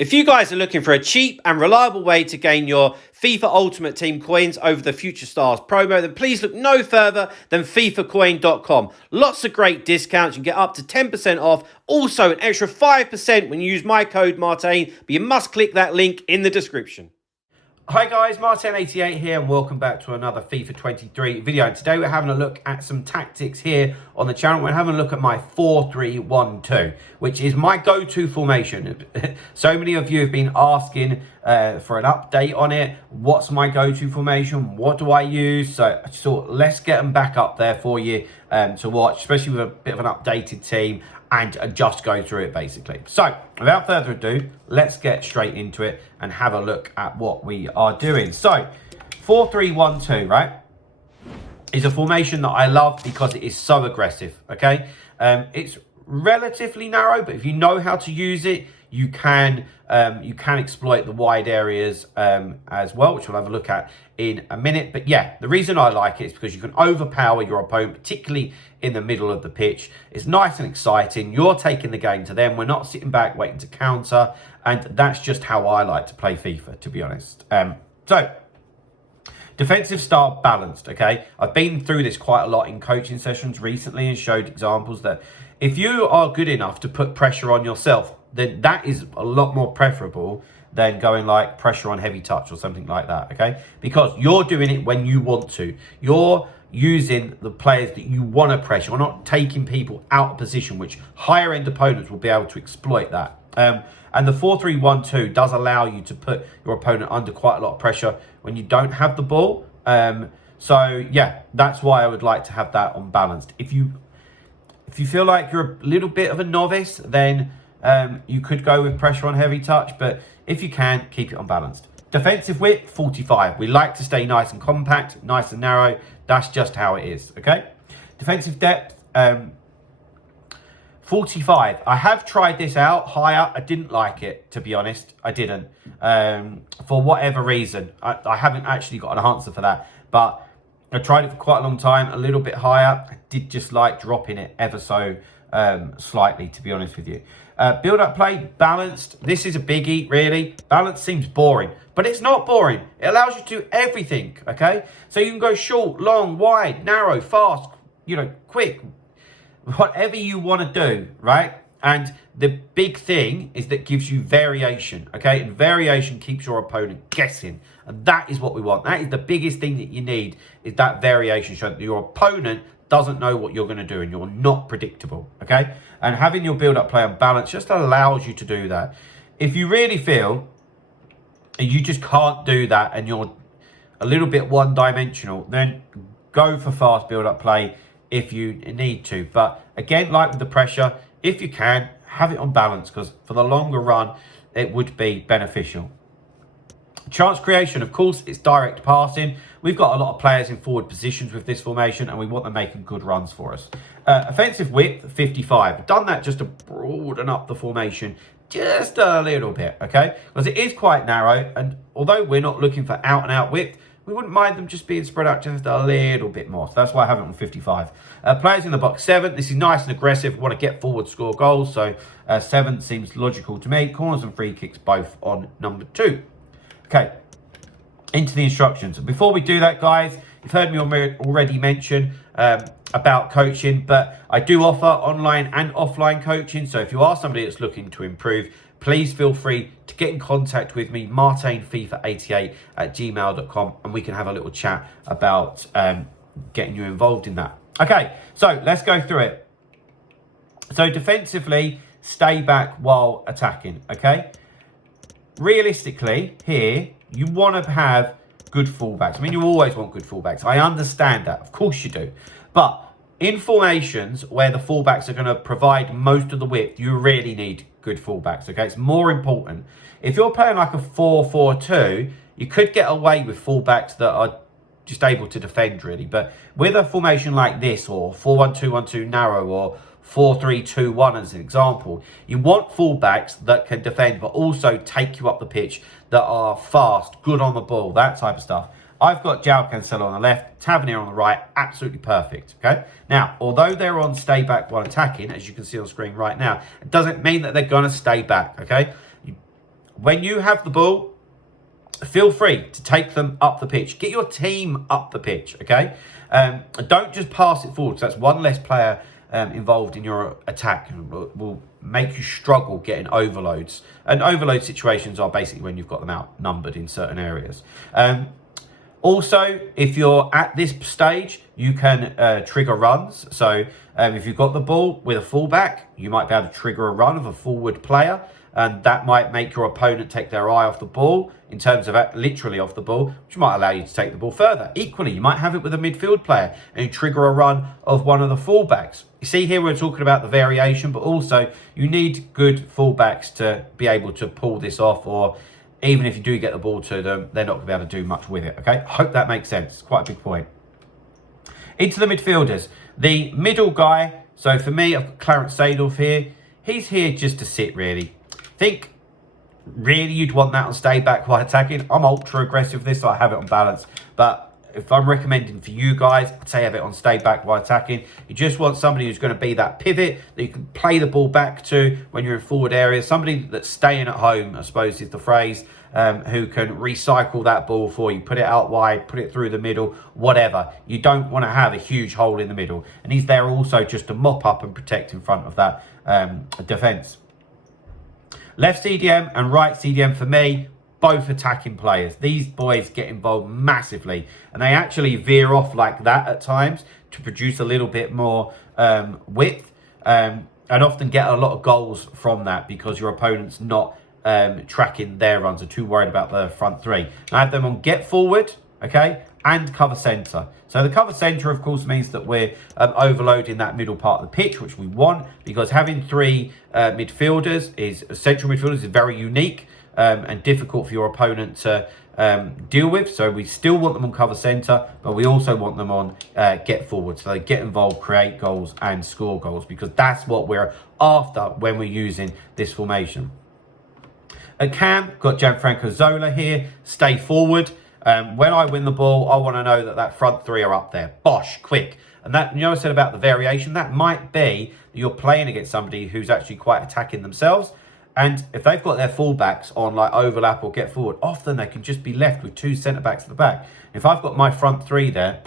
If you guys are looking for a cheap and reliable way to gain your FIFA Ultimate Team coins over the Future Stars promo, then please look no further than FIFAcoin.com. Lots of great discounts. You can get up to 10% off. Also, an extra 5% when you use my code Martin, but you must click that link in the description. Hi guys, Martin88 here and welcome back to another FIFA 23 video. And today we're having a look at some tactics here on the channel. We're having a look at my 4-3-1-2, which is my go-to formation. So many of you have been asking for an update on it. What's my go-to formation? What do I use? So I just thought, let's get them back up there for you to watch, especially with a bit of an updated team, and just go through it basically. So without further ado, let's get straight into it and have a look at what we are doing. So 4-3-1-2, right, is a formation that I love because it is so aggressive, okay? It's relatively narrow, but if you know how to use it, you can exploit the wide areas as well, which we'll have a look at in a minute. But yeah, the reason I like it is because you can overpower your opponent, particularly in the middle of the pitch. It's nice and exciting. You're taking the game to them. We're not sitting back waiting to counter. And that's just how I like to play FIFA, to be honest. So defensive style balanced, okay? I've been through this quite a lot in coaching sessions recently and showed examples that if you are good enough to put pressure on yourself, then that is a lot more preferable than going like pressure on heavy touch or something like that, okay? Because you're doing it when you want to. You're using the players that you want to pressure. You're not taking people out of position, which higher end opponents will be able to exploit that. And the 4-3-1-2 does allow you to put your opponent under quite a lot of pressure when you don't have the ball. So yeah, that's why I would like to have that on balanced. If you feel like you're a little bit of a novice, then you could go with pressure on heavy touch, but if you can, keep it unbalanced. Defensive width, 45. We like to stay nice and compact, nice and narrow. That's just how it is, okay? Defensive depth, 45. I have tried this out higher. I didn't like it, to be honest. I didn't. For whatever reason. I haven't actually got an answer for that, but I tried it for quite a long time, a little bit higher. I did just like dropping it ever so slightly, to be honest with you. Build-up play, balanced. This is a biggie, really. Balance seems boring, but it's not boring. It allows you to do everything, okay? So you can go short, long, wide, narrow, fast, you know, quick, whatever you want to do, right? And the big thing is that gives you variation, okay? And variation keeps your opponent guessing. And that is what we want. That is the biggest thing that you need, is that variation, so that your opponent doesn't know what you're going to do and you're not predictable, okay? And having your build-up play on balance just allows you to do that. If you really feel you just can't do that and you're a little bit one-dimensional, then go for fast build-up play if you need to. But again, like with the pressure, if you can, have it on balance, because for the longer run, it would be beneficial. Chance creation, of course, it's direct passing. We've got a lot of players in forward positions with this formation, and we want them making good runs for us. Offensive width, 55. I've done that just to broaden up the formation just a little bit, okay? Because it is quite narrow, and although we're not looking for out-and-out width, we wouldn't mind them just being spread out just a little bit more. So that's why I have it on 55. Players in the box, 7. This is nice and aggressive. We want to get forward, score goals. So 7 seems logical to me. Corners and free kicks both on number 2. Okay, into the instructions. Before we do that, guys, you've heard me already mention about coaching, but I do offer online and offline coaching. So if you are somebody that's looking to improve, please feel free to get in contact with me, martinfifa88@gmail.com, and we can have a little chat about getting you involved in that. Okay, so let's go through it. So defensively, stay back while attacking, okay? Realistically, here, you want to have good fullbacks. I mean, you always want good fullbacks. I understand that. Of course you do. But in formations where the fullbacks are going to provide most of the width, you really need good fullbacks, okay? It's more important. If you're playing like a 4-4-2, you could get away with fullbacks that are just able to defend, really. But with a formation like this, or 4-1-2-1-2 narrow, or 4-3-2-1 as an example, you want fullbacks that can defend but also take you up the pitch, that are fast, good on the ball, that type of stuff. I've got João Cancelo on the left, Tavernier on the right, absolutely perfect, okay? Now, although they're on stay back while attacking, as you can see on screen right now, it doesn't mean that they're going to stay back, okay? You when you have the ball, feel free to take them up the pitch. Get your team up the pitch, okay? Don't just pass it forward. So that's one less player involved in your attack and will make you struggle getting overloads. And overload situations are basically when you've got them outnumbered in certain areas. Also, if you're at this stage, you can trigger runs. So if you've got the ball with a fullback, you might be able to trigger a run of a forward player. And that might make your opponent take their eye off the ball, in terms of literally off the ball, which might allow you to take the ball further. Equally, you might have it with a midfield player and you trigger a run of one of the fullbacks. You see here we're talking about the variation, but also you need good fullbacks to be able to pull this off, or even if you do get the ball to them, they're not going to be able to do much with it, okay? I hope that makes sense. Quite a big point. Into the midfielders. The middle guy, so for me, I've got Clarence Seedorf here. He's here just to sit, really. Think really you'd want that on stay back while attacking. I'm ultra aggressive with this, so I have it on balance. But if I'm recommending for you guys, I'd say have it on stay back while attacking. You just want somebody who's going to be that pivot that you can play the ball back to when you're in forward areas. Somebody that's staying at home, I suppose is the phrase, who can recycle that ball for you. Put it out wide, put it through the middle, whatever. You don't want to have a huge hole in the middle. And he's there also just to mop up and protect in front of that defence. Left CDM and right CDM for me, both attacking players. These boys get involved massively and they actually veer off like that at times to produce a little bit more width and often get a lot of goals from that because your opponent's not tracking their runs, are too worried about the front three. I have them on get forward, okay, and cover centre. So the cover centre, of course, means that we're overloading that middle part of the pitch, which we want, because having three midfielders central midfielders is very unique and difficult for your opponent to deal with. So we still want them on cover centre, but we also want them on get forward. So they get involved, create goals and score goals, because that's what we're after when we're using this formation. At Cam, got Gianfranco Zola here, stay forward. When I win the ball, I want to know that that front three are up there. Bosh, quick. And that, you know, I said about the variation, that might be that you're playing against somebody who's actually quite attacking themselves. And if they've got their fullbacks on like overlap or get forward, often they can just be left with two centre-backs at the back. If I've got my front three there,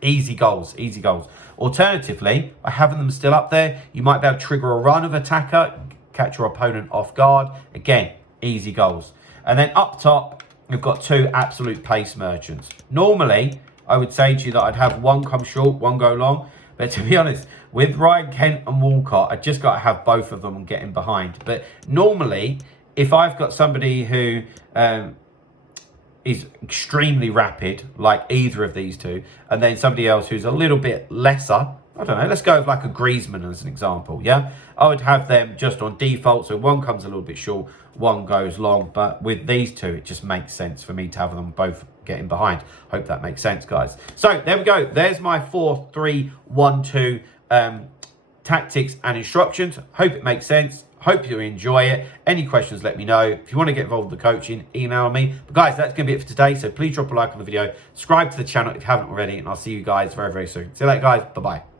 easy goals, easy goals. Alternatively, by having them still up there, you might be able to trigger a run of attacker, catch your opponent off guard. Again, easy goals. And then up top, we've got two absolute pace merchants. Normally, I would say to you that I'd have one come short, one go long. But to be honest, with Ryan Kent and Walcott, I just got to have both of them and get in behind. But normally, if I've got somebody who is extremely rapid, like either of these two, and then somebody else who's a little bit lesser, I don't know, let's go with like a Griezmann as an example, yeah? I would have them just on default, so one comes a little bit short, one goes long, but with these two, it just makes sense for me to have them both getting behind. Hope that makes sense, guys. So, there we go. There's my 4-3-1-2 tactics and instructions. Hope it makes sense. Hope you enjoy it. Any questions, let me know. If you want to get involved with the coaching, email me. But guys, that's going to be it for today. So please drop a like on the video. Subscribe to the channel if you haven't already. And I'll see you guys very, very soon. See you later, guys. Bye-bye.